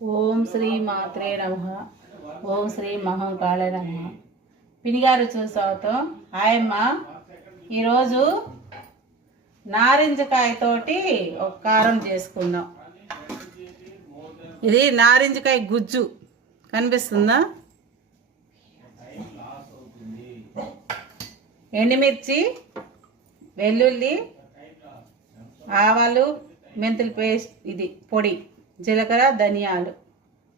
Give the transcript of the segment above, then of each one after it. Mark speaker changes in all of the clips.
Speaker 1: ఓం శ్రీ మాత్రే నమ. ఓం శ్రీ మహంకాళ నమ. పినిగారు చూసావుతో ఆయమ్మ ఈరోజు నారింజకాయతోటి ఒక కారం చేసుకుందాం. ఇది నారింజకాయ గుజ్జు. కనిపిస్తుందా? ఎండుమిర్చి వెల్లుల్లి ఆవాలు మెంతులు పేస్ట్ ఇది పొడి. జీలకర్ర ధనియాలు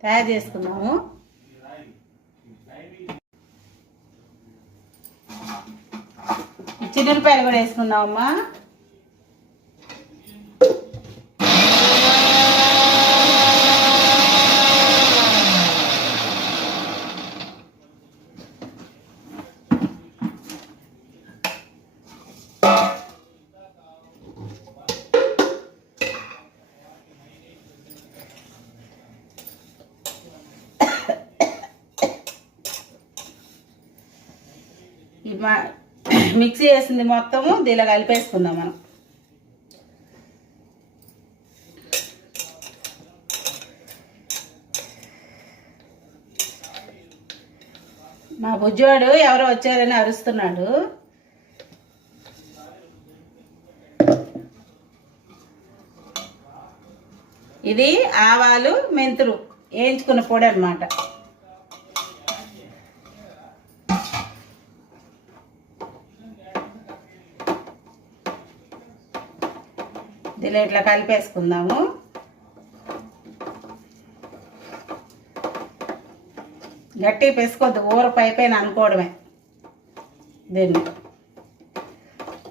Speaker 1: తయారు చేసుకున్నాము. చిన్నపాయలు కూడా వేసుకున్నామమ్మా మిక్సీ వేసింది మొత్తము దీనిలో కలిపేసుకుందాం మనం. మా బుజ్జోడు ఎవరో వచ్చారని అరుస్తున్నాడు. ఇది ఆవాలు మెంతులు వేయించుకున్న పొడి అన్నమాట. దీనిలో ఇట్లా కలిపేసుకుందాము. గట్టి పెసుకోవద్దు ఊర పైపైన అనుకోవడమే. దీన్ని.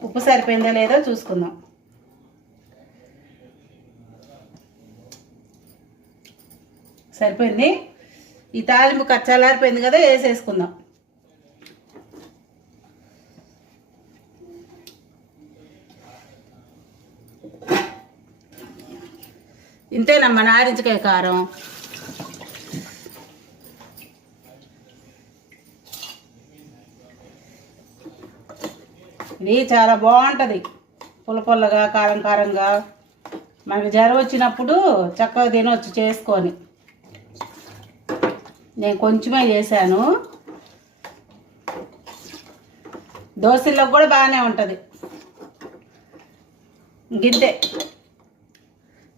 Speaker 1: ఉప్పు సరిపోయిందో లేదో చూసుకుందాం. సరిపోయింది? ఈ తాలింపు కచ్చలారిపోయింది కదా వేసేసుకుందాం. ఇంతేనమ్మా నారింజకాయ కారం? ఇది చాలా బాగుంటుంది. పుల్ల కారం కారంగా. మనకి జ్వరం వచ్చినప్పుడు చక్కగా తినవచ్చు చేసుకొని. నేను కొంచెమే చేశాను. దోశల్లో కూడా బాగానే ఉంటుంది. గిద్దే.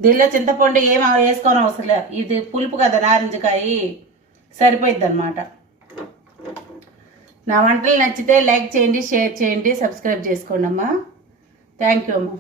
Speaker 1: దీనిలో చింతపండు ఏం వేసుకోని అవసరం లేదు. ఇది పులుపు కదా నారింజకాయ. సరిపోయిద్ది అనమాట నా వంటలు నచ్చితే లైక్ చేయండి షేర్ చేయండి సబ్స్క్రైబ్ చేసుకోండి అమ్మా థ్యాంక్ యూ అమ్మా.